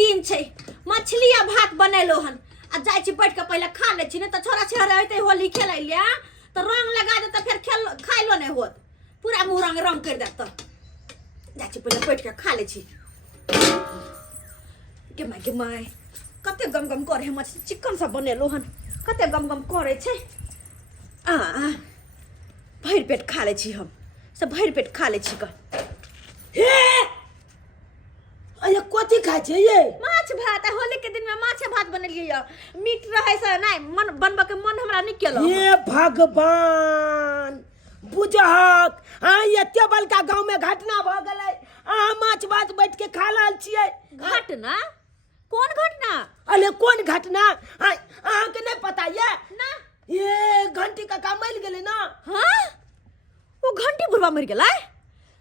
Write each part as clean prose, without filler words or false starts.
दिन छे मछली आ भात बनेलो हन आ जाय छी बैठ के पहले खा ले छी न त छोरा छेरा रहते होली खेलै लिया त रंग लगा दे त फिर खेल खाइलो नहीं होत पूरा मुंह रंग रंग कर दे त जाय छी पहले बैठ के खा ले छी के माय कते गम गम करे मछली चिकन सब बनेलो हन कते गम गम करे छे आ भर पेट खा ले छी हम सब भर पेट खा ले छी का हे अरे कथी खाय छै ये माछ भात होली के दिन में माछ भात बनलिए या मीट रहे से नहीं मन बनबा के मन हमरा नहीं केलो हे भगवान बुझहक हां एते बड़का गांव में घटना भ गेलै आ माछ भात बैठ के खा रहल छियै घटना कौन घटना अरे कौन घटना अहाँ के नहीं पता ये ना ये घंटी काका मर गेलै ना हां वो घंटी बुढ़वा मर गेलै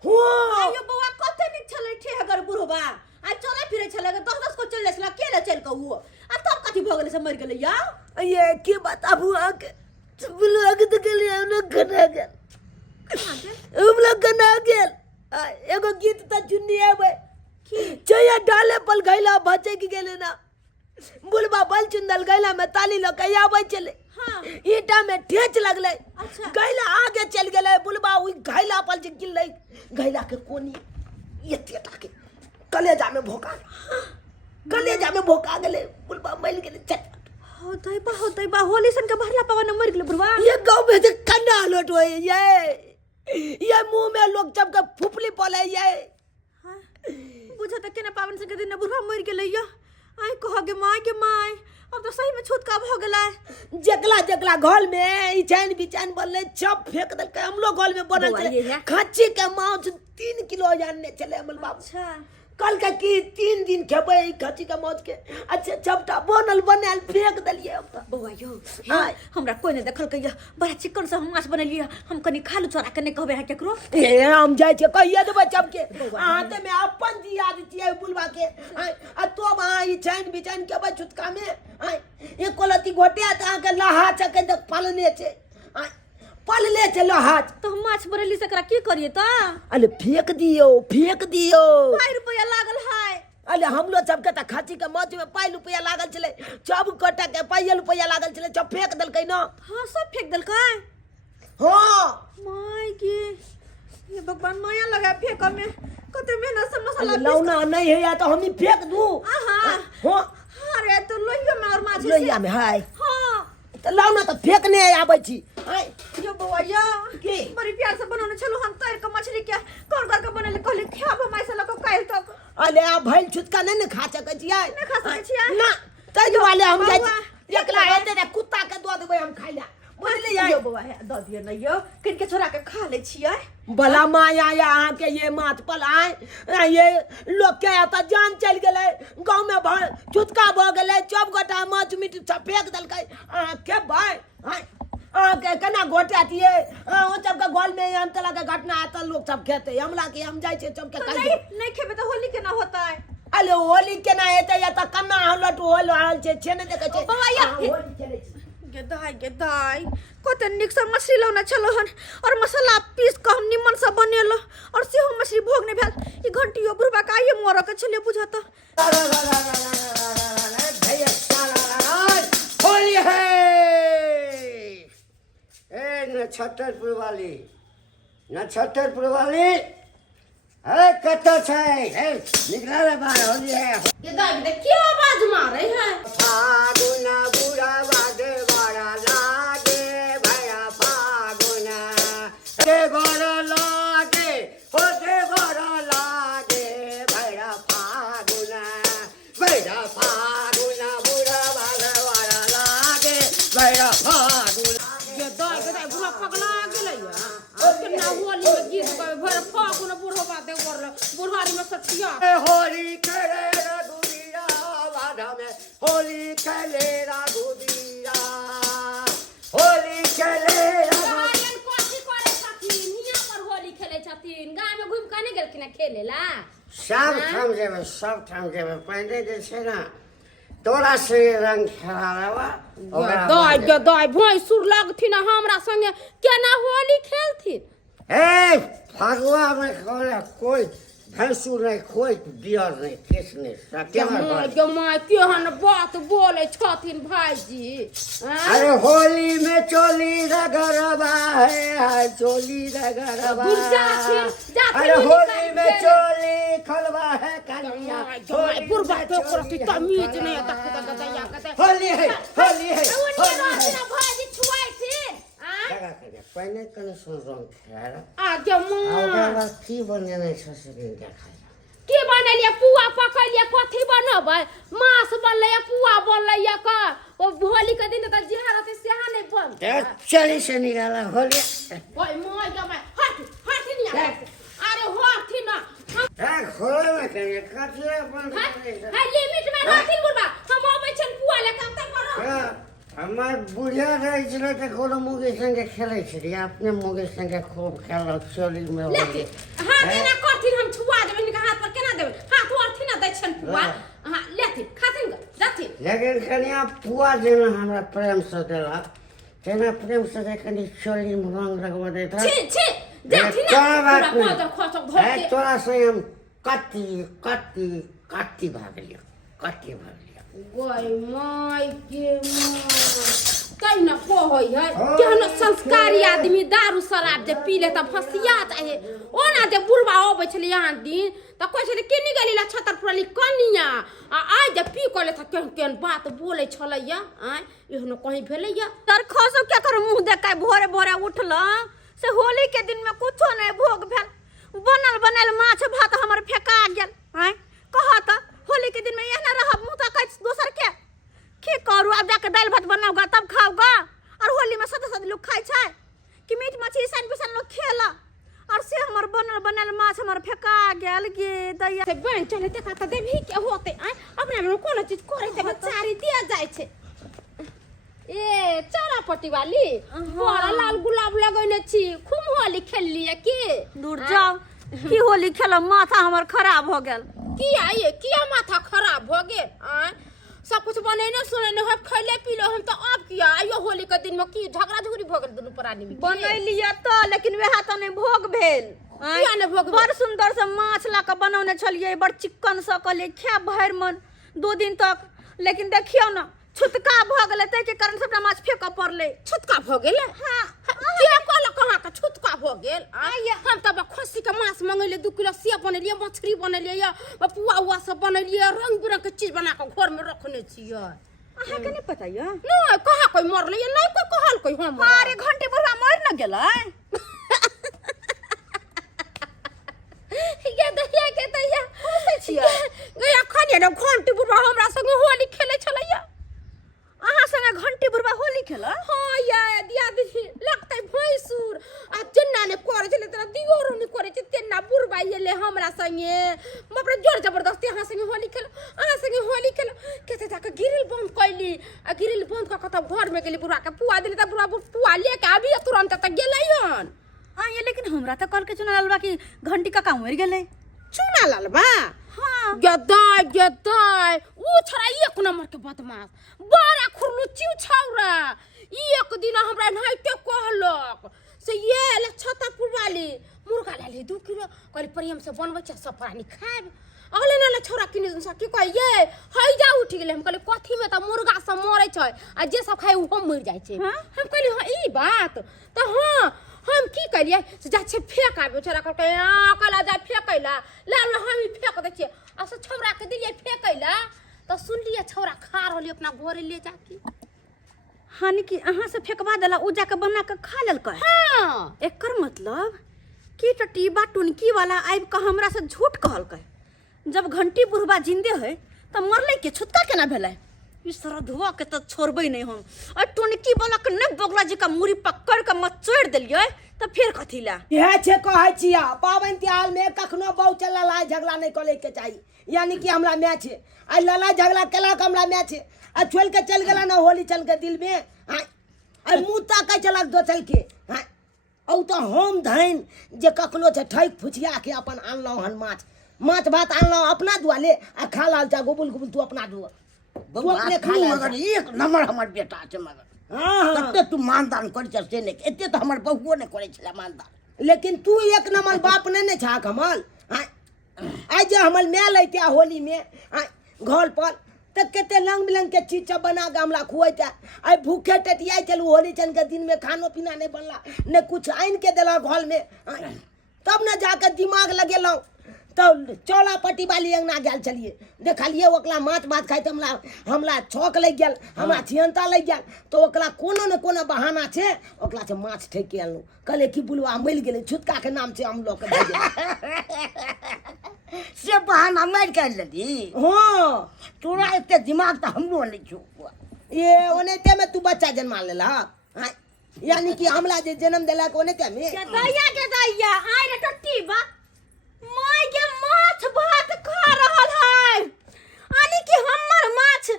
हो आयो बउआ कते नीक छलै ठे अगर बुढ़वा आ चले फिरे छलै 10 को चल जासला केले चल के वो आ तब कथि भ गेलै से मर गेलै या ये की बताबू आके ब्लॉग त गेलै न गना गेल ब्लॉग गना गेल एगो गीत त चुन्नी आबै की चया डाले पल गैला बचे की गेले ना बुलबा बल चुंदल गैला में ताली ल के आबै चले हां ईटा में ठेच लगले अच्छा गैला आगे चल गेले बुलबा उई गैला पल जे गिरलै गैला के कोनी एते टाके कलेजा में भोका गेले बुलबा मर गेले चट होतै बा होली सन के भरला पवन मर गेलै बुढ़वा ये गांव में जे कन्ना लोट होय ये मुंह में लोग जब के फुफली पले ये हां बुझा त केना पावन सन के दिन बुढ़वा मर गेलै या आई कह के माय अब तो सही में छूतका भ गेलै जकला घर में ई चैन बिचैन बनले चप फेंक देलकै हम लोग घर में बनल छले खच्ची के मांस 3 किलो जानने चले हमर बाप अच्छा कल का की 3 दिन खेबै खच्ची के मांस के अच्छा चपटा बनल बनाल फेंक देलिए अब त बउआ यो हमरा कोई नहीं देखल कहिया बड़ा चिकन से हम माछ बनलिए हम कनी खालू चोरा के नहीं कहबे है केकरो ए हम जाय छै कहिया देबै चप के हाथ में अपन याद छियै बुलवा के आ तो ई चैन बिचैन के बा छुटका में ए कोलती घोटिया त के लहा चके देख पालने छै पालले छै लहा तो हम माछ बनली सकरा की करिए त अरे फेंक दियो ₹5 रुपया लागल है अरे हम लोग सबके त खच्ची के माछ में ₹5 लागल छले सब कटा के ₹5 लागल छले सब फेंक देलकै ना हां सब फेंक देलकै हां माय के ये भगवान माया लगा फेंक में कते मेहनत से मसाला लौना नहीं है या तो हम ही फेंक दूं हां हां अरे तो लोहिया में और माछ लोहिया में है हां तो लौना तो फेंकने आबै छी यो बउआ या की बड़ी प्यार से बनाने चलो हम तैर के मछली के कर कर के बनले कहले खाबो माय से लको काल तक अरे आ भइल छुटका नहीं खा सकै छियै नहीं खा सकै छियै ना तै वाले हम जाय एकला हेते रे कुत्ता के दो देबै हम खाइ ला बुझलियै यो बउआ है द दियो न यो किन के छोरा के खा ले छियै भला माया या अहाँ के ये मात पल आए ये लोग के आता जान चल गेलै गांव में भर छुटका भ गेलै सब गोटा माछ मीट सब फेंक देलकै अहाँ के भाई के केना घोटातिए ओ सब के गोल में अंतला के घटना आता लोग सब खेते हमला के हम जाय छै सब के नहीं खेबे तो होली केना होता है अरे होली केना हेतै या त कन्ना हलट होल रहल छै छे ने देखे छै बउआ होली खेलै छै गेदाई कते निक से मछली लौना चलो हन और मसाला पीस के हम निमन से बनेलो और सेहो मछली भोग ने भेल ई घंटियो बुढ़बा काये मोर के छले बुझाता होली है ए नक्षत्रपुर वाली अरे कत छै ए निकला रे बाहर होली है गेदाई दे क्या आवाज मारे है फागुन बुढ़ा बादे बड़ा लागे भया फागुन दे बड़ा लागे हो दे बड़ा लागे भया फागुन बुढ़ा बादे बड़ा लागे भया फागुन गेदाई बुढ़ा पगला गेलै या केना होली में गीत गावे भर फागुन बुढ़वा दे बुढ़ारी में सतिया होली खेले रघुवीरा बाधा में होली खेले रघुवीरा होली खेले गायन कोठी करे छथिन हिया पर होली खेले छथिन गांव में घूम के नहीं गेलखिन खेलेला सब ठाम जेबे पहले जे छै ना तोरा से रंग खेला लेवा दाई भोई सुर लगथिन हमरा संगे केना होली खेलथिन ए फगुआ में कोई भैंसुर नहीं खोई दियर नहीं किस नहीं सत्य जमाई केहन बात बोले छथिन भाईजी अरे होली में चोली रगरबा है चोली रगरबा अरे होली में चोली खलवा है कालिया जमाई बुरबा तो करती तमीज नहीं तक होली है होली है भाईजी छुआइथिन जगह करे पहले कने सुन रंग है आ जमाई आ की बने नहीं ससुरी देखा के बनेलिए पुआ पकलिए कथी बनबै मांस बनलै पुआ बनलै का ओ होली के दिन त जेहा रहते सेहा नहीं बन चली से निकाला होली ओए मोय जमाई हट नहीं अरे हट ना ए खोले में कने कथी बन है लिमिट में हट बुरबा हम आबै छन पुआ ले काम त करो हमार बुढ़िया रहे छले त कोनो मुगे संगे खेलै छली अपने मुगे संगे खूब खेलल चोली में होली हां केना करथिन हम छुआ देबै इनका हाथ पर केना देबै हाथ अर्थी ना दै छन पुआ हां लेथिन खाथिन जाथिन लेकिन कनिया पुआ जेना हमरा प्रेम से देला तेना प्रेम से कनी चोली में रंग लगवा देता छी जाथिन ना पूरा पदर खसक धर के तोरा से हम कत्ती भागलियो कत्ती भागलियो गोय माय के कहीं ना कहै है केहन संस्कारी आदमी दारू शराब जे पी ले त फसिया जाए ओना जे बुढ़बा आबै छले यहाँ दिन त कहै छले केनी गली ला छतर पुरली कनिया आ आज जे पी कले त केहन बात बोले छलैया आ एहनो कहीं भेलैया तर खसो के कर मुंह देखाय भोरे भोरे उठल से होली के दिन में कुछो नहीं भोग भेल बनल माछ भात हमर फेका गेल हैं कहा त होली के दिन में एहना रहब मुंह तक दोसर के की करू अब जाके दाल भात बनाऊगा तब खाऊगा और होली में सद लोग खाय छै कि मीट मछली सन पिसन लोग खेला और से हमर बनल माछ हमर फेका गेल गे दैया से बन चले देखा त देभी के होते आ अपने में कोनो चीज करे ते बेचारी दिया जाय छै ए चौरापट्टी वाली बड़ा लाल गुलाब लगैने छी खूब होली खेललिए की दूर जाओ की होली खेलो माथा हमर खराब हो गेल किया माथा खराब हो गेल आ सब कुछ बनेने सुनेने हम खैले पीले हम तो अब किया आइयो होली के दिन में की झगड़ा झगड़ी भ गेल दुनु प्राणी में बनैलिया तो लेकिन वेहा त नहीं भोग भेल किया ने भोग बड़ सुंदर से माछ ला के बनौने छलिए बड़ चिक्कन स कहलिए खा भर मन 2 दिन तक लेकिन देखियो ना छुतका भ गेलै तै के कारण सबटा माछ फेक पड़ले छुतका भ गेल हां किया कहला कहां का छुतका भ गेल हम तब खस्सी के मांस मंगैले 2 किलो से बनेलिए मछली बनेलिए या पुआ हुआ सब बनेलिए रंग बिरंग के चीज बना के घर में रखने छियै अहाँ के नहीं पता या नहीं कहा कोई मरले या नहीं कोई कहल कोई हम अरे घंटे बुढ़वा मर न गेलै ये दहिया के दहिया होसे छियै गया खाने न घंटी बुढ़वा हमरा संग होली खेले छलैया अहाँ संगे घंटी बुढ़वा होली खेला हां या दिया दी लगतै भैंसुर आ जन्ना ने करे छले तरा दियोरो ने करे छ तेना बुढ़वा येले हमरा संगे मपरे जोर जबरदस्ती अहाँ संगे होली खेल अहाँ संगे होली खेल केते जाके ग्रिल बंद कैली आ ग्रिल बंद क कत घर में गेली बुढ़वा के पुआ दिली त बुढ़वा पुआ लेके आबी तुरंत त गेलैहन हां ये लेकिन हमरा त कल के चुना लालबा की घंटी का काम मर गेलै चुना लालबा हां गदाय ओ छोरा एक नंबर के बदमाश बड़ा खुरलुच्ची छौरा एक दिन हमरा नाइते कहलक से ये ले छतरपुर वाली मुर्गा ले ले 2 किलो कहली प्रेम से बनबै छ सब प्राणी खाब अगले न छौरा किने की कह ये हई जा उठ गेले हम कहली कथी में त मुर्गा सब मरै छै आ जे सब खाय उ मर जाय छै हम कहली हां ई बात त हां हम की करिए से जा छे फेक आबे छोरा कहलकै कला जा फेकैला लाल हम ही फेक दै छिए आ से छौरा के दिलिए फेकैला त सुनलिए छौरा खा रहली अपना घरे ले जाके हानि की अहाँ से फेकवा देला उ जाके बना के खा लेलकै हां एकर मतलब की टटीबा टुनकी वाला आइब के हमरा से झूठ कहलकै जब घंटी बुढ़वा जिंदे है त मरले के छुतका केना भेलै ई सरधुआ के त छोड़बै नहीं हम आ टुनकी वाला के ने बगला जी का मुरी पकड़ के मचोड़ देलियै त फिर कथी ला इहे छे कहै छिया पावन त्योहार में कखनो बहु चल लड़ाई झगड़ा नहीं करे के चाहिए यानी कि हमरा मैच है आ लड़ाई झगड़ा केला के हमरा मैच है आ छोड़ के चल गेला ना होली चल के दिल में आ मुंह ताकै चलक दोसर के औ तो हम धैन जे कखनो से ठैक फुचिया के अपन आनलौ हन माछ भात आनलौ अपना दुआले आ खा लाल जा गुबुल तू अपना दुआ तू अपने खा ले मगर एक नंबर हमर बेटा छै मगर हां कते तू मानदान करै छ से नहीं एते तो हमर बहुओ नहीं करे छला मानदान लेकिन तू एक नंबर बाप नहीं ने छा कमल आज जो हमर मैं लेते होली में घर पर तो केते रंग बिरंग के चीज सब बना के हमरा खुआते आई भूखे टटिया चलू होली चन के दिन में खानो पीना नहीं बनला ने कुछ आइन के देला घर में तब न जाकर दिमाग लगेलौ तो चौला पट्टी वाली अंगना गेल चलिए देखलिए ओकला माछ भात खाई तो हमरा छौक लग गेल हमरा छियंता लग गेल तो ओकला कोनो न कोनो बहाना छे ओकला से माछ ठेक के आनलू कहले कि बुलवा मिल गेले छुटका के नाम से हम लोग के भेजे से बहाना मार कर लेती हां तोरा इतने दिमाग तो हमरो नहीं छुआ ये ओनेते में तू बच्चा जन्मा लेला यानी कि हमला जे जन्म देला को ओनेते में के दैया आइ रे टट्टी बा माय के माछ भात खा रहल है आनी कि हमर माछ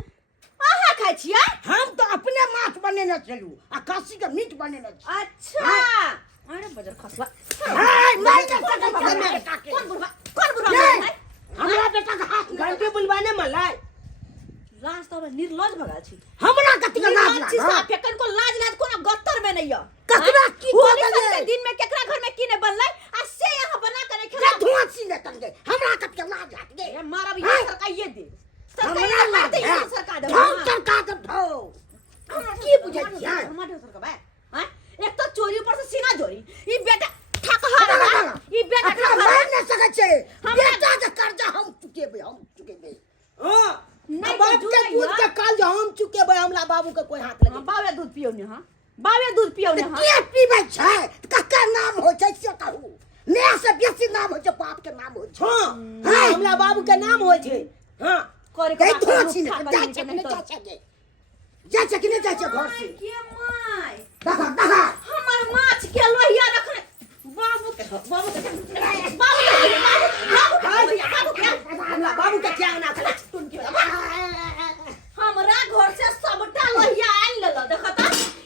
आहा खाइ छियै हम तो अपने माछ बनेने चलू आ खस्सी के मीट बनेने छी अच्छा अरे बजर खसवा कौन बुढ़वा है हमरा बेटा के हाथ में घंटे बुलवाने मलाई लाज तो निर्लज भगा छी हमरा कति के लाज छी लाग साफ फेकन को लाज कोनो गत्तर में नहीं है ककरा की होली बोलले के दिन में केकरा घर में की ने बनलै आ से यहां बना के नहीं रे खिला धुआं सीने कर दे हमरा कति के लाज लाग दे ये मारा भी सरकाइए दे हमरा लाज दे है सरकार दे हम सरकार के धो की बुझै छियै हमारे सरकार बा हां एक तो चोरी ऊपर से सीना चोरी ई बेटा ठक ई बेटा अपना ठक मार न सकै छै बेटा के कर्जा हम चुकेबे हां नहीं बाप तो के जुड़ैया। दूध के काल जो हम चुके भाई हमला बाबू के कोई हाथ लगे बावे दूध पियो ने हां बावे दूध पियो ने हां के पीबै छै ककर नाम हो छै से कहू ने से बेसी नाम हो छै बाप के नाम हो छै हां हमला बाबू के नाम होय छै हां करे कई के धो छी ने जा छै कि नहीं जा छै कि नहीं जा छै घर से के माय देखा हमर माछ के लोहिया रखने बाबू के बाबू के क्या ना खला हमरा घर से सबटा लोहिया आइन लेलो देखो त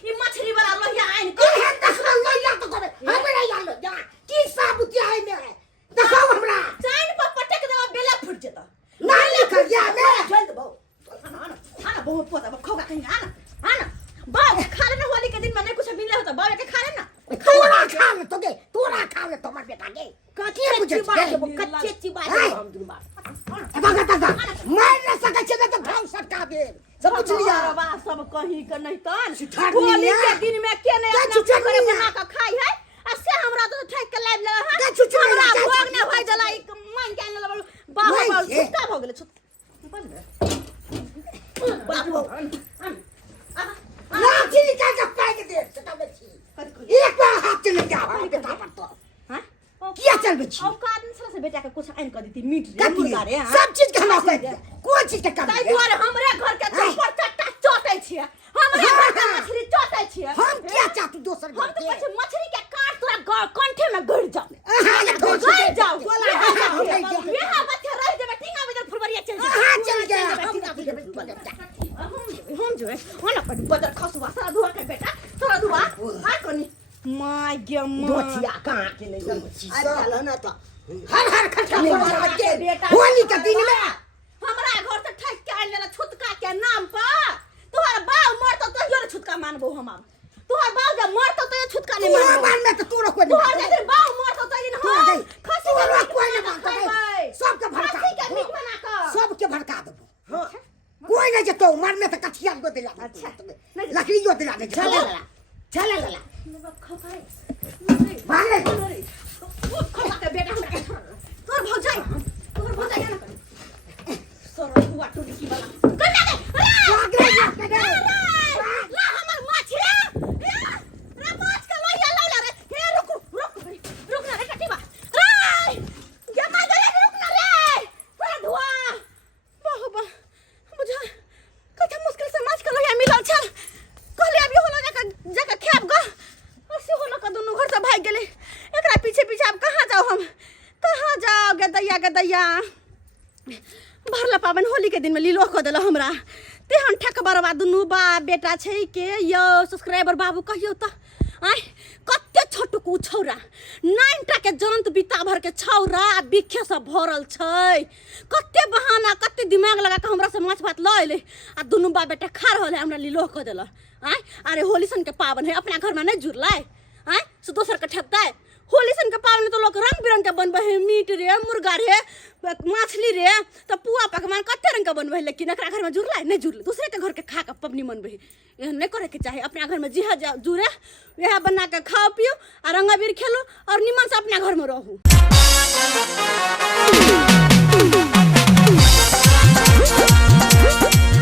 ई मछली वाला लोहिया आइन के के देखा लइया तो करे हमरा यालो जा की साबुत है मेरे देखो हमरा चाइन पर पटक देबा बेला फुट जेता ना लिखल जा मैं चल दबो आना बहुत पोता खोगा कहीं आना बाबू खा लेना होली के दिन में नहीं कुछ मिले होता बाबू के खा लेना तोरा खा ले तो गे तोरा खा ले तो मर बेटा गे कच्चे बुझै चिबा छै? कच्चे चिबा हम दुनु बात दादा मार न सकै छै तो भाव सरका दे सब कुछ लिया बा सब कहीं के नहीं तन सुठार होली लिया। के दिन में के नहीं जा अपना चुचुर करे लिया। बना के खाई है आ से हमरा तो ठेक के लाइव ले है जा चुचुर लिया, हमरा जा भोग चुचुर ने होय लिया। जला एक मन के आनले बाबू नहीं बाबू ये। छुट्टा भ गेले बाबू लाठी निकाल के पैक दे सटावे छी एक बार हाथ चले जा बेटा पर तो हां किया चलबे छी औकात नहीं से बेटा के कुछ आइन कर देती मीट रे कथी मुर्गा रे हां सब चीज खाना चाहिए कोई चीज के ताई कमी दुआरे हमरे घर के चौपर चट्टा चोटै छियै हमरे घर के मछली चोटै छियै हम क्या चाहतू दोसर हम घर तो के कुछ मछली के काट तोरा कंठे में गड़ जाओ हां ये धो गड़ जाओ हां यहाँ बच्चा रह जाबे टींगा में फुलवरिया चल जाए चल गया हम जो है ओना पर बदर खसुआ सारा दुआ के बेटा सारा दुआ आ कोनी माय गे माय दोछिया कहां के नहीं जम चल ना तो हर खट्टा मार के बेटा होली के दिन में हमरा घर से ठक के आइल लेला छुतका के नाम पर तोहर बाऊ मर तो तोहियो छुतका मानबो हम तोहर बाऊ जब मर तो तोहियो छुतका नहीं तोरा मानबो मान में तो तोरा कोई तोहर नहीं जैसे बाऊ मर तो तोहिन हम खसी के तोरा मीट कोई नहीं बना के मानता खाइबै। सबके भड़का खसी के मीट बना के सबके भड़का देबो कोई नहीं जतो मारने तो कठिया को दिला अच्छा। लकड़ी को दिला दे चल ला मारे खवा के बेटा हमरा तोर भौजाई ना कर सोरो हुआ टूटी की वाला कर दे ला हमर माछ रे माछ का लोया लौला रे हे रुक ना रे कटिबा रे जमा गले रुक ना रे पूरा धुआ बाबा बुझा कते मुश्किल से माछ का लोया मिलल छल कहले अभी होला जाके खेब ग ऐसे होला का दोनों घर से भाग गेले एकरा पीछे अब कहां जाओ हम कहां जाओगे दैया भरला पावन होली के दिन में लीलो को देला हमरा तेहन ठक बरबा दुनू बा बेटा छै के यो सब्सक्राइबर बाबू कहियो त आय कते छोटकू छौरा 9टा के जंत बिता भर के छौरा बिखे से भरल छै कते बहाना कते दिमाग लगा के हमरा से माछ भात ल एले आ दुनू बा बेटा खा रहल है हमरा लीलो को देला आय अरे होली सन के पावन है अपना घर में नहीं जुड़लै आय से दोसर के ठकतै होली सन के पावनि तो लोग रंग बिरंग के बनबे है, मीट रे, मुर्गा रे, मछली रे, तो पुआ पकवान कते रंग के बनबे है, लेकिन एकरा घर में जुड़ला नहीं जुड़ले, दूसरे के घर के खा के पबनी मनबे है। एहन नहीं करे के चाहे। अपना घर में जिहा जुड़े वह बना के खाओ पियो और रंग अबीर खेलो और निमन से अपना घर में रहू।